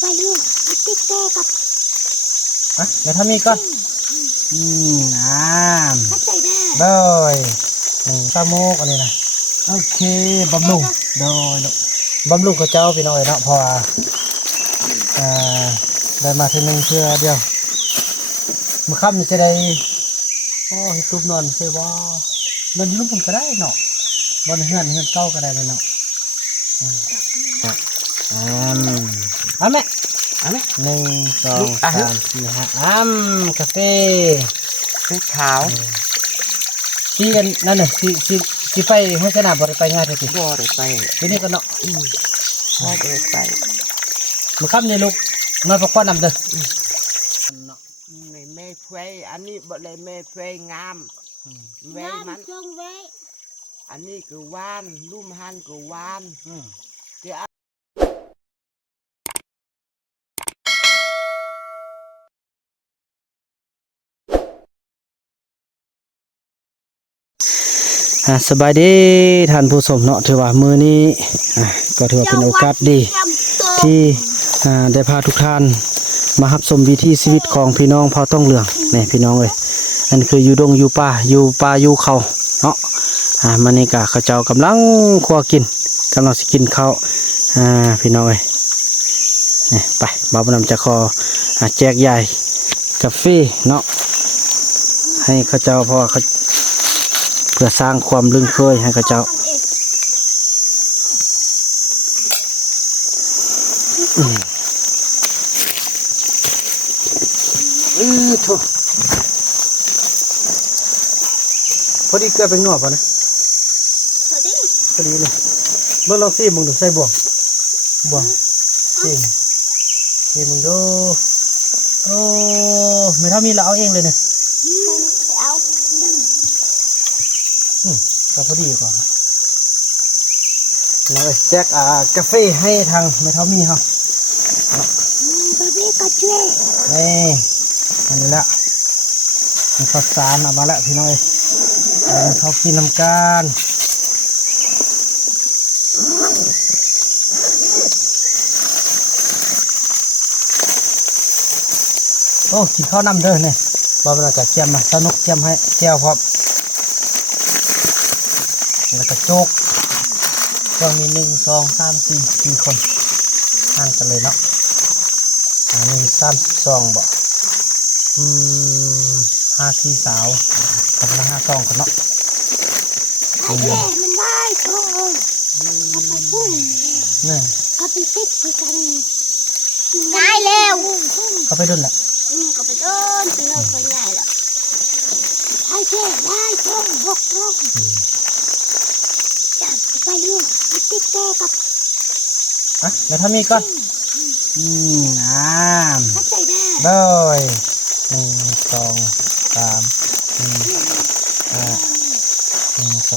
ไปเรื่องติ๊กแต้กับเดี๋ยวทำนี่ก่อนน้เข้าใจได้ำโดยซาโมกอันนี้นะโอเคบำรุงโดยบำรุงกับเจ้าพี่น้อยเนาะพอได้มาทีนึงเพื่อเดียวมือค่ำจะได้ตุบนอนเสียบ่นอนลุ่มผมก็ได้เนาะบนเฮือนเก้าก็ได้เลยเนาะเอาไหม1 2 3 4 5กาแฟขาวที่กันนั่นน่ะสิไปให้ชนะบ่ได้ไปง่ายเลยสิบ่ได้ไปทีนี้ก็เนาะบ่ได้ไปมือค่ำเนี่ยลูกมาพักผ่อนนำเด้อในแม่เฟยอันนี้บ่ได้แม่เฟยงามเว้มันจงไว้อันนี้คือวานลุ่มหันคือวานที่สบายดีท่านผู้ชมเนาะถือว่ามื้อนี้ก็ถือว่าเป็นโอกาสดีที่ได้พาทุกท่านมารับชมวิถีชีวิตของพี่น้องเผ่าต้องเหลืองนี่พี่น้องเอ้ยอันคืออยู่ดงอยู่ป่าอยู่เขาเนาะมื้อนี้ก็เขาเจ้ากำลังคั่วกินกำลังสิกินข้าวพี่น้องเอ้ยนี่ไปบ่าวบุญนำจะขอแจกใหญ่กาแฟเนาะให้เขาเจ้าเพราะว่าเขาเพื่อสร้างความลึงเคยให้กับเจ้าถูกพอดีเกลือเป็นหนวดป่ะนะพอดีเลยเมื่อเราซีมึงดูใส่บ่วงซีมึงดูโอ้ไม่เท่ามีเราเอาเองเลยเนี่ยก็พอดีกว่าเราแจกกาแฟให้ทางไม่เท่ามีครับกาแฟกระช่วยนี่อันนี้ละมีข้าวสารออกมาแล้วพี่น้อยเขากินน้ำกันโอ้กินข้าวน้ำเด้อเนี่ยบ่าวเราจะเจียมมาสนุกเจียมให้แก้วพร้อมแล้วก็โจกก็มี1 2 3 4คนหั่นกันเลยเนาะมี32บ่5ที่สาวกับ52กันเนาะไอ้แม่มันได้ทองเอาไปพุ่งนี่เอาไปติดกันง่ายเร็วก็ไปดุนแหละก็ไปต้นไปเลยคนใหญ่ละไอ้แม่ได้ทอง6 ทองไปเรื่องติ๊กแต้กับเดี๋ยวทำนี่ก่อนน้ำเข้าใจได้โดย1 2 3 4 5 1 2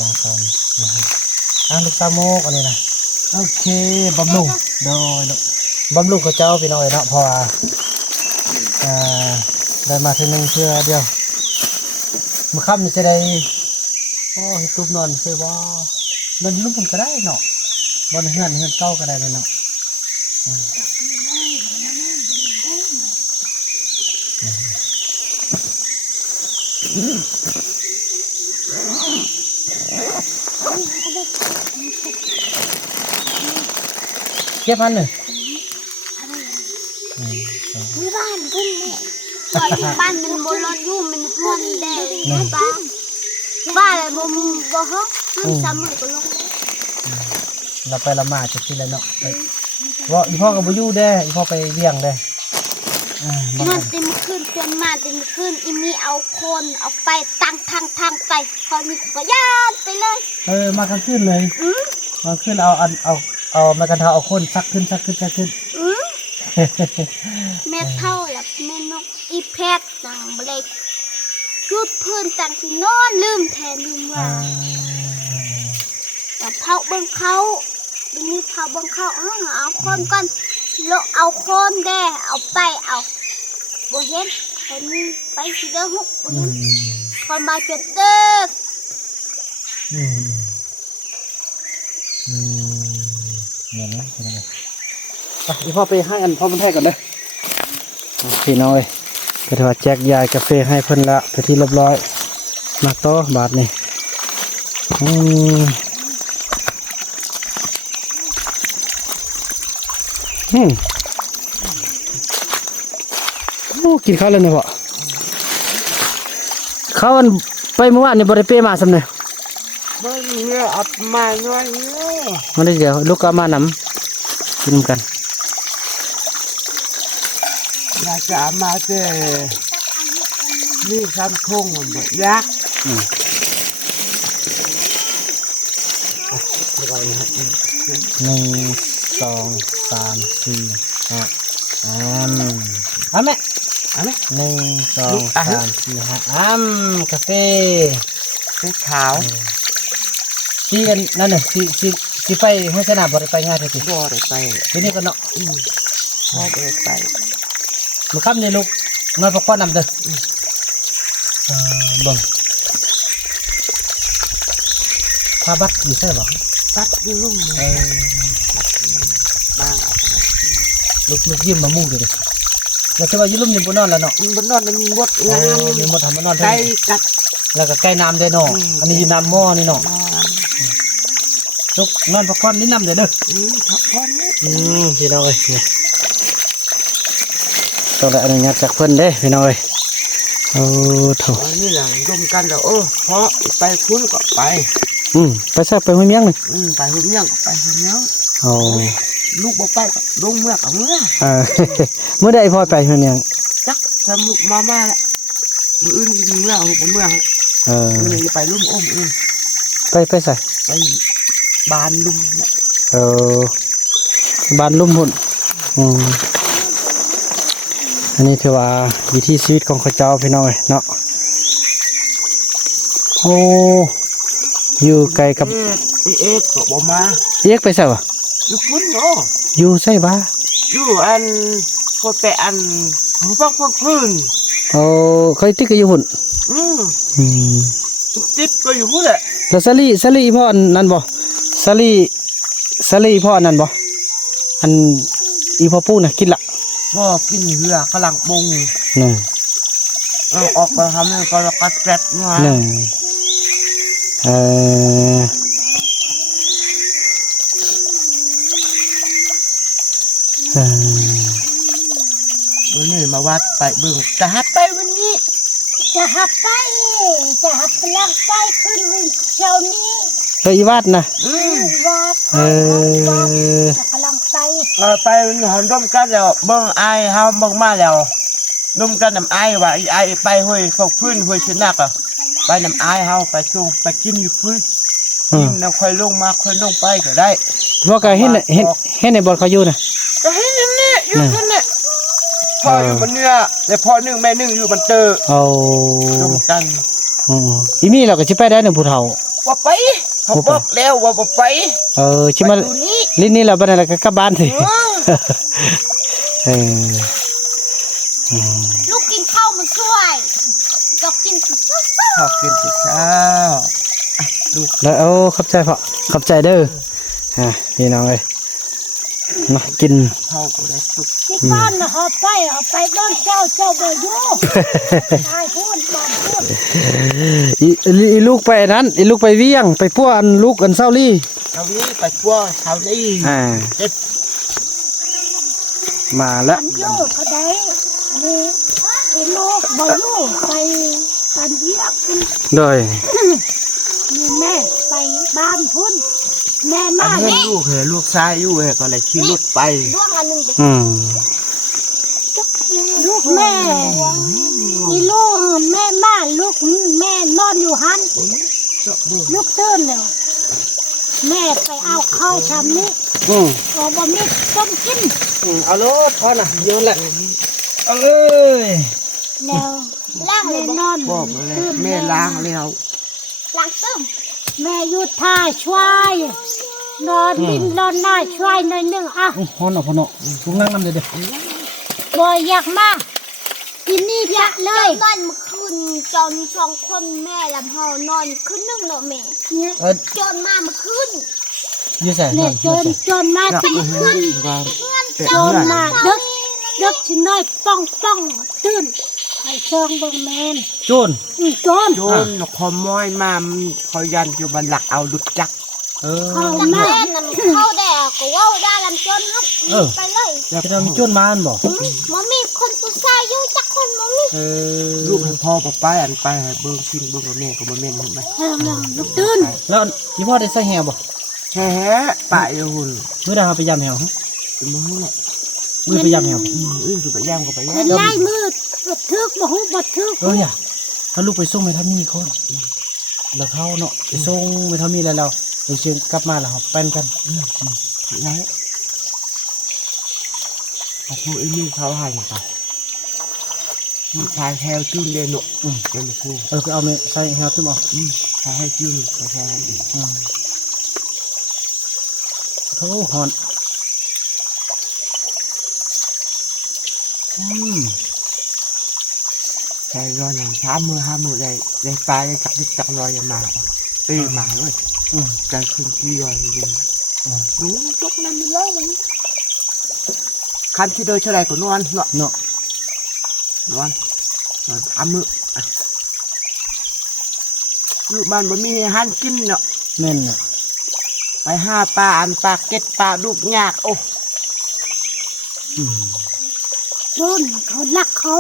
3ลูกสาวโมกอันนี้นะโอเคบำรุงโดยบำรุงกับเจ้าพี่น้อยเนาะพอได้มาทีนึงเพื่อเดียวมือค่ำจะได้ตุบนอนเสียบ่นอนลุ่มผมก็ได้เนาะบนเฮือนเก้าก็ได้เลยเนาะเก็บมันหนึ่งมีบ้านขึ้นแม่ก่อนที่บ้านมันบนรถยุ่งมันห้อนแดงบ้านอะไรบ่ฮะมันซ้ำเหมือนกันลงเราไปละหมาดจะกินอะไรเนาะว่าอีพ่อกับบุยูเด้อีพ่อไปเลี้ยงเด้มันเต็มขึ้นเต็มมาเต็มขึ้นอีมีเอาคนเอาไปตั้งทางไปพอมีก็ย่านไปเลยมากันขึ้นเลยมาขึ้นเอามากันเท้าเอาคนซักขึ้นแม่เท่าหลับแม่นกอีแพทต่างเบลกยุดเพื่อนต่างที่นอนลืมแทนลืมว่าแต่เผาเบิ้งเขาดึงนี้เผาเบิ้งเขาเอาคนก่อนโลเอาคนแด่เอาไปเอาโบเห็นคนนี้ไปสิเด้อหุบโบเห็นคนมาจดเด้อเนี่ยนะ อีพ่อไปให้อันพ่อมันแท้ก่อนเด้อพี่น้อยก็ถือว่าแจกยายกาแฟให้เพิ่นละไปที่เรียบร้อยมาต่อบาทนี่โอ้กินข้าวเลยเนี่ยพ่อข้าวอันไปเมื่อวานนี่บริเป้มาสำเนา เมื่อเนื้ออับมาหน่อยเนื้อ มันได้เดี๋ยวลูกก็มานำกินกัน อยากจะเอามาแต่นี่คำคงมันบ่ยักษ์ 1 2 3 4 5เอาไหม อันนี้ 1 2 3 4 5กาแฟ เป็นขาว ที่กันนั่นน่ะสิไปให้สนามบ่ได้ไปง่ายเท่าที่ บ่ได้ไป ทีนี้ก็เนาะ บ่ได้ไป มื้อค่ำนี่ลูกน้อยพอก่อนนำเด้อเบิ่งพาบัตรอยู่ใช่บ่ ตัดอยู่ลุ่มบ้าง ลูกยิ้มมามุ่งเด้อแล้วจะว่าอยู่ลุ่มนี่บ่นอนแล้วเนาะ มันนอนมันมีบดงาม มีหมดทำมานอน ไก่ เท่า กัด แล้วก็ใกล้น้ำได้เนาะอันนี้อยู่น้ำหม้อนี่เนาะ นอน ลูกนอนพักผ่อนนี่น้ำเด้อ พักผ่อนเนี่ย พี่น้องเอ้ยนี่ต้องได้อนุญาตจากเพิ่นเด้พี่น้องเอ้ยโอ้โถ อันนี้แหละร่วมกันแล้วเพราะไปคุ้นก็ไป ไปแซ่บไปห้วยเมียงนี่ ไปหุ่นเมี่ยงก็ไปหุ่นเมี่ยง โอ้ ลูกบ่ไปก็ลงเมื่อกับเมื่อ เมื่อใดพ่อไปห้วยเมียง จักทำลูกมาแล้วมืออื่นอีกเมื่อเมื่อ มือนี้ไปลุ่มอื่น ไปใส่ ไปบานลุ่มเนี่ย บ้านลุ่มหุ่นอันนี้ถือว่าวิถีชีวิตของข้าเจ้าพี่น้องเอ้ยเนาะโอ้อยู่ไกลกับ เอกก็บ่มา เอียกไปใส่บ่ อยู่พุ่นเนาะ อยู่ใส่บ่า อยู่อันโคแต่อันหูฟังพวกพื้น เคยติ๊กก็อยู่หุ่น ติ๊บก็อยู่พุ่นแหละ แล้วสลีพ่ออันนั้นบ่สลีพ่ออันนั้นบ่อันอีพ่อปู่น่ะกินละ พ่อกินเหือกำลังบง นี่ ออกมาทำก็แล้วก็แกรดมา นี่วันนี้มาวัดไปเบิ่งจะหัดไปวันนี้ จะหับไปกำลังไปขึ้นวินเช้านี้ ไปอีวาดนะ วัดจะกำลังไป ไปหันร่วมกันแล้วเบิ่งไอเฮาเบิ่งมาแล้วร่วมกันน้ำไอว่าไอไปห้วยเขาพื้นห้วยชนักอ่ะไปน้ำไอเฮาไปส่งไปกินอยู่พื้นกินแล้วค่อยลงมาค่อยลงไปก็ได้ ว่าก็เห็นในบอลเขาอยู่นะ ก็ให้นั่นแหละอยู่นั่นแหละพ่ออยู่บนเนื้อแต่พ่อนึ่งแม่นึ่งอยู่บนเตอ เอา ร่วมกัน อีมี่เราก็ชิไปได้หนึ่งผู้เฒ่า ว่าไปเขาบอกแล้วว่าบ่ไป ชิมา อยู่นี่ ลิ้นนี่เราบ้านอะไรก็กลับบ้านสิลูกกินข้าวมาช่วยจอกกินข้าว ขอกินสิเช้าลูก แล้วขอบใจพ่อขอบใจเด้อพี่น้องเอ้ยเนาะกิน เข้าก็ได้สุก ที่บ้านนะเอาไปบ้านเจ้าบ่อยู่ตายพูดบ้านพูด อีลูกไปนั้นอีลูกไปเวียงไปพัวอันลูกอันเศร้าลี่ เอานี้ไปพัวเช้านี้เจ็บ มาแล้ว อันอยู่ก็ได้นี่ไอ้ลูกบ่อยู่ไปปันเยียกคุณ โดย นี่แม่ไปบ้านพุ่นแม่ อั มาน นี้ นี่ ลูกลูกชายอยู่ก็เลยขี่รถไป ล่วงอันหนึง ลูกแม่อีลูกแม่มาลูกแม่นอนอยู่หันลูกตื่นแล้วแม่ไปเอาข้าวชำนี้เอาบะหมี่ต้มกิน เอาโลดพ่อน่ะโยนแหละเอาเลย แล้วล่างเลยนอน บอกเลยแม่ล้างแล้ว ล้างซึมแม่อยู่ท่าช่วยนอนดินนอนหน้าช่วยหน่อยหนึงอ่ะ พ่อหน่ะพ่อหน่ะลุงนั่งน้ำเดี๋ยว บ่อยากมากินนี่จะเลยนอนเมื่อคืนจน2 คนแม่ลำเฮานอนคืนนึงเนาะแม่จนมาเมื่อคืน อยู่ใส่ เนี่ยจนมาที่เพื่อน ว่าแต่ จ เพื่ น อน มาดึกชิน้อยป้องตื่นให้เชิงเบิ่งแมน โจร จน โจรขโมยมาเขายันอยู่บันหลักเอาดุดจัก เออ เข้า จัก มา เล่นน่ะเข้าแดกก็เว้าได้ลำจนครับไปเลย จะทำโจรมาอันบ่ บ่มีคนผู้ชายอยู่จักคนบ่มี เออ ลูกให้พ่อไปอันไปให้เบิ่งขึ้นเบิ่งกับแม่ก็บ่แม่นเห็นไหม ลุกตื่น แล้วอีพ่อได้ใส่แหวบ่ แฮ่ปะอยู่หุ่น มื้อใดเฮาไปยามแหวฮะ เป็นมื้อแหละ มื้อไปยามแหวบ่ คือไปย่างก็ไปย่า เห็ ง นลายมือบ่ทึกบ่ฮู้บ่ทึก เอ้ยอ่ะถ้าลูกไปส่งให้ท่านนี่คนแล้วเขาเนาะไปส่งไปเท่ามีแล้วเราเดี๋ยวเชิญกลับมาแล้วเฮาแป้นกัน แล้วพอพูดไอ้นี่เขาให้ค่ะมีชายแถวจุ้นเดนุเป็นผู้ ไปเอาไปใส่แหวตึ้มเอา ชายให้จุ้นไปชาย โธ่ฮอนม ชายรอนอย่างช้ามือห้ามือได้ปลาได้จับดิจับรอยมาตีมาเลยการขึ้นที่รอยยิงรู้จกนั้นไม่เล่าเลยคันที่โดยเท่าไรก็นวลเนาะ เนาะ นวลทำมือลูกบ้านบ่มีหันกินเนาะ แม่นน่ะ ไปห้าปลาอันปลาเก็ดปลาลูกยากโอ้ อืม จนเขารักเขา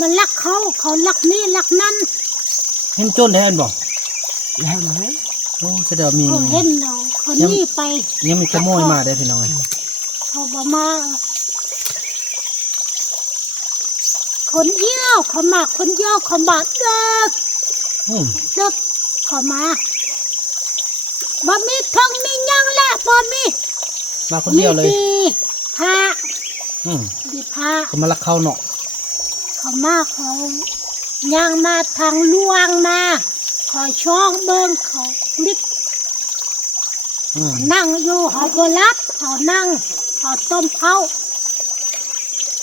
มารักเขารักนี่รักนั่น เห็นโจรได้อันบ่ แล้วไหม โอ้แสดงว่ามี เขาเห็นเราเขานี่ไป ยังมีขโมยมาได้พี่น้อง เขาบ่มาคนเยี่ยวเขามาคนเยี่ยวเขามาเด็ก อืม เขามาบ่มีทองมีหยังแหละบ่มี มาคนเดียวเลย ดีพระ อืม ดีพระ เขามาลักเขาเนาะ เขามาเขาย่างมาทางลวงมาขอช่องเบิ่งเขาลิบ อืม นั่งอยู่เขาบ่รับเขานั่งเขาต้มเขา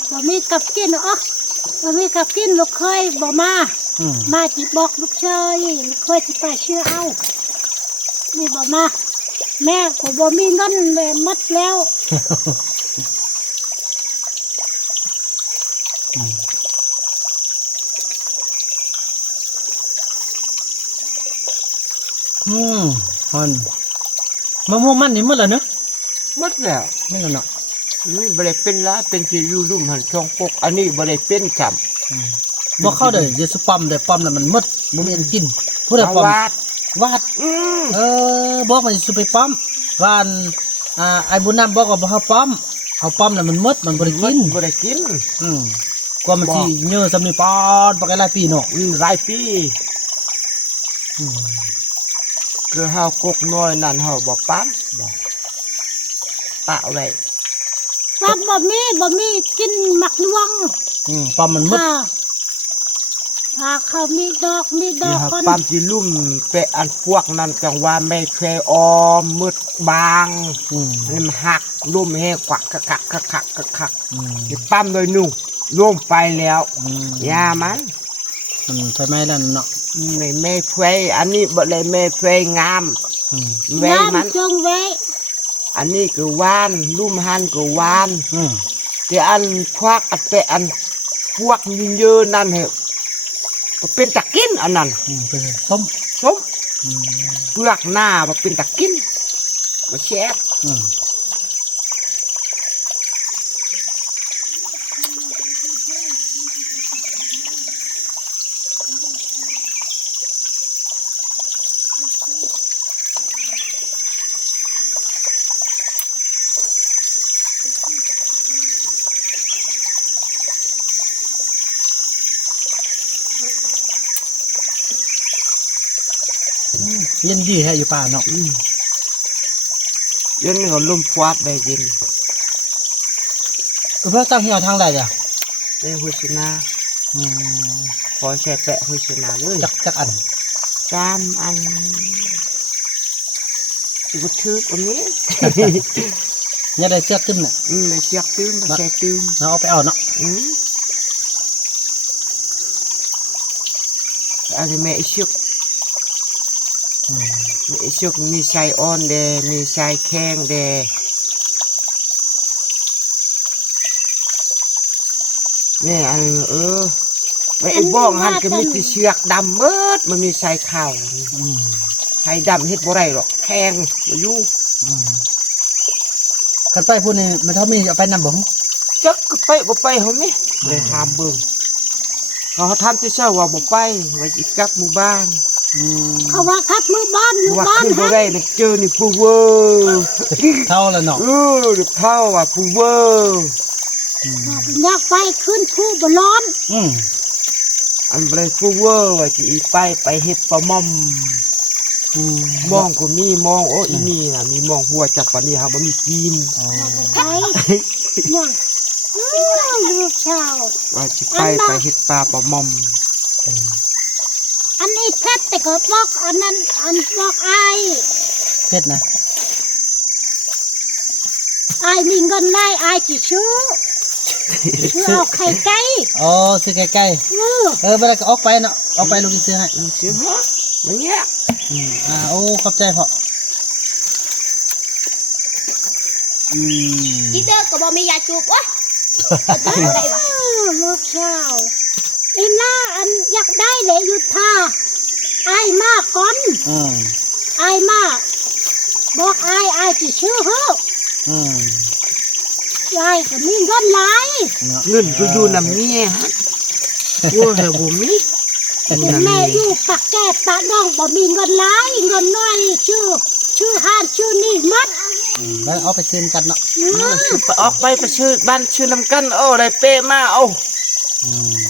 บ่มีกับกินบ่มีกับกินลูกเคยบ่มา อืม มาจิบอกลูกเชยลูกเคยสิไปเชื่อเอานี่บ่มา แม่ก็บ่มีเงินแม่หมดแล้ว อืมฮอนมะม่วงมันนี่มื้อละเนอะ หมดแล้ว มื้อละเนาะ นี่บริเป็นละเป็นที่อยู่รุ่มหันช่องปกอันนี้บริเป็นจ บ่เข้าเด้ออย่าสิปั๊มได้ปั๊มแล้วมันหมดบ่มีอันกินผู้ ำ ใด เอา ปั๊ม วาด วาด บอกมันสิไปปั๊มวานไอ้บุญนำบอกว่าบ่เฮาปั๊มเอาปั๊มแล้วมันหมดมันบ่ได้กิน บริกิน อืมกว่ามันสิเยอะสำนี้ปอดบ่ไกลหลายปีเนาะ หลายปี อืม คือเฮากกน้อยนั่นเฮาบ่ปั๊มบ่ปะไว้ ว่าบ่มีกินหมักลวง ปั๊มมันหมด ถ้าเขามีดอก นี่เฮา คน ปั๊มที่ลุ่มเปะอันพวกนั้นจังว่าไม่เคยออมมืดบาง อืม อันนี้มันหักลุ่มแห้กวักคัก อืม นี่ปั๊มโดยนุ่งร่วมไปแล้ว อืม ยามัน มันใช่ไหมล่ะเนาะ ไม่เพยอันนี้บ่เลยไม่เพยงาม อืม ไว้มัน น้ำจงไว้ อันนี้คือวานลุ่มหันคือวาน อืม แต่อันควักอันเปะอันพวกยิงเยอะนั่นเหรอก็เป็นตะกินอันนั้น เป็นไงส้ม ส้ม อืม เปลือกหน้าบ่เป็นตะกินบ่แซ่บ อืมเย็นดีแฮะอยู่ป่าเนาะ เย็นนี่ก็ลมฟาดได้เย็น เพื่อตั้งเหี่ยวทางใดจ้ะ ได้หุยชนา อืม พอแช่แปะหุยชนาเลย จักอัน จามอันสิบ่ทึกอันนี้ เนี่ยได้เชือกขึ้นน่ะ ได้เสียกตื้มบ่ใช่ตื้ม เราเอาไปเอาเนาะ อันนี้แม่อีเชือก อืม มีชุกมีชายอ่อนเดมีชายแข้งเดนี่อันไอ้บ้องหันก็มีที่เชือกดำเมิดมันมีชายขาวชายดำเฮ็ดบ่ได้หรอกแข้งอยู่ คันไปพูดนี่ไม่เท่ามีเอาไปนำบ่ จักก็ไปบ่ไปเฮานี่เลยถามเบิ่งเขาทำที่เช้าว่าบ่ไปว่าสิกลับหมู่บ้าน เขาว่าคัดมือบ้านอยู่ ว่า บ้าน ขึ้นบ่ได้นี่เจอนี่ผู้เวอร์ เท่าแล้วเนาะ เท่าว่าผู้เวอร์ อยากไฟขึ้นผู้บ่ร้อน อันบ่ได้ผู้เวอร์ว่าสิไปเฮ็ดปลาม่อมมองก็มีมองโอ้อีนี่น่ะมีมองหัวจับปานนี้ครับบ่มีกิน ไปเนี่ยลูกชาว ว่าสิไปเฮ็ดปลาม่อม อันนี้เพชรแต่ก็บอกอันนั้นอันบอกไอ้ เพชรนะ ไอ้มีเงินไล่ไอ้กี่ชื่อเอาไข่ไก่ อ๋อซื้อใกล้ๆบ่ได้ก็ออกไปเนาะออกไปลูกสิซื้อให้ ซื้อฮะมันเงี้ย โอ้ขอบใจพ่อ อีเด้อก็บ่มียาจูบวะ ลูกชาวอีน่าอันอยากได้เลยยุทธาไอ้มากก่อนไอ้มากบอกไอ้กี่ชื่อเฮ้ไอ้ก็มีเงินหลาย เงินก็อยู่นำเมียฮะโอ้ยบ่มี แม่อยู่ปักแก่ปะน้องบ่มีเงินหลายเงินน้อยชื่อห้านชื่อนี่มัด แล้วเอาไปซื้อกันเนาะ ไปออกไปชื่อบ้านชื่อนำกันได้เป้มาเอา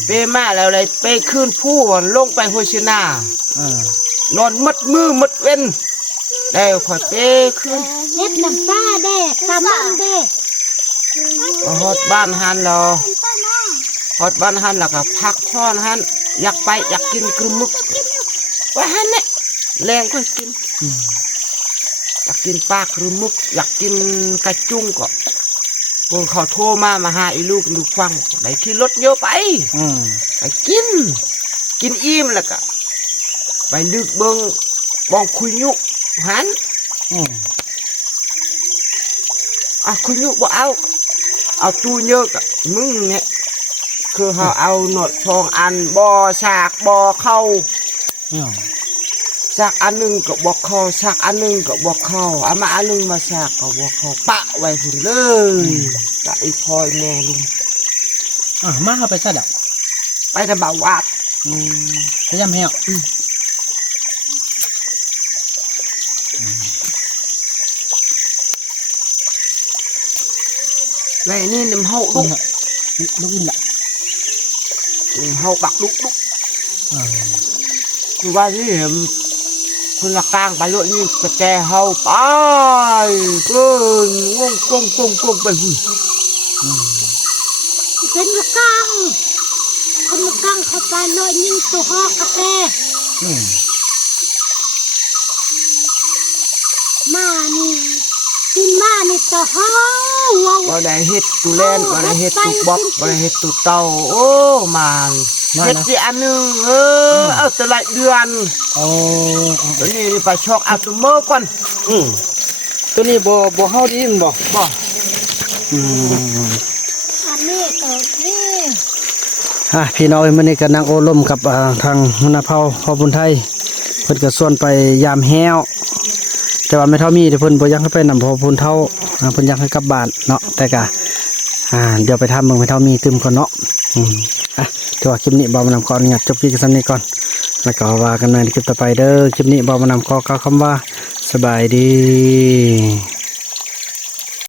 เป้มาแล้วเลยเป้ขึ้นผู้ลงไปหัวชินานอนมัดมือมัดเว้นได้ขอเป้ขึ้น เฮ็ดน้ำปลาเด้กำมันเด้ ฮอดบ้านหันแล้วฮอดบ้านหันแล้วก็พักผ่อนหันอยากไปอยากกินกระมึกว่าหันเนี่ยแรงก็กินอยากกินปลากระมึกอยากกินกระจุ้งก็คนเขาโทรมาหาไอ้ลูกฟังไหนขี่รถเยอะไปไปกินอิ่มแล้วก็ไปลึกเบิ้งบองคุยยุหันคุยยุบ่เอาตู้เยอะกะมึงเนี่ยคือเขาเอาหนวดทองอันบ่อฉากบ่อเข้าฉากอันหนึ่งก็บ่เข้าฉากอันหนึ่งก็บ่เข้าเอามาอันหนึ่งมาฉากก็บ่เข้าปะไว้พุ่นเลยกะไอ้พลอยแม่ลุง มาเอาไปซะดอก ไปทำบ่าวาด ไปย่ำแห้ว แล้วนี่น้ำเฮาดุก ลูกอินละ น้ำเฮาบักดุกคือว่าที่เห็นคนละกลางไปเลยนี่กระแจเฮาไปเพิ่นงงกงไปหุ่น เป็นลูกกังคนลูกกังเข้าไปเลยยิงตัวหอกกระแตมานี่กินมานี่ตัวหอว้าว บ่ได้เฮ็ดตุเล่นบ่ได้เฮ็ดตุบ๊อบบ่ได้เฮ็ดตุเต้าโอ้มันเฮ็ดสิอันหนึงเอาแต่ละเดือน โอ้ ตัวนี้นี่ไปชอกเอาตัวเมื่อก่อน ตัวนี้บ่เฮาดีมันบ่ อันนี้ตัวนี้ พี่น้องมื้อนี้ก็นั่งโอ้ลมกับทางหัวหน้าเผ่าพ่อบุญไทยเพิ่นก็ส่วนไปยามแห้วแต่ว่าไม่เท่ามีเพิ่นบ่อยากให้ไปนำพ่อบุญเฒ่าเพิ่นอยากให้กลับบ้านเนาะแต่ก็เดี๋ยวไปทำเบิ่งไม่เท่ามีตึมก่อนเนาะถือว่าคลิปนี้บ่าวมานำก่อนจบคลิปกันนี้ก่อนแล้วก็ว่ากันใหม่ในคลิปต่อไปเด้อคลิปนี้บ่าวมานำขอกล่าวคำว่าสบายดี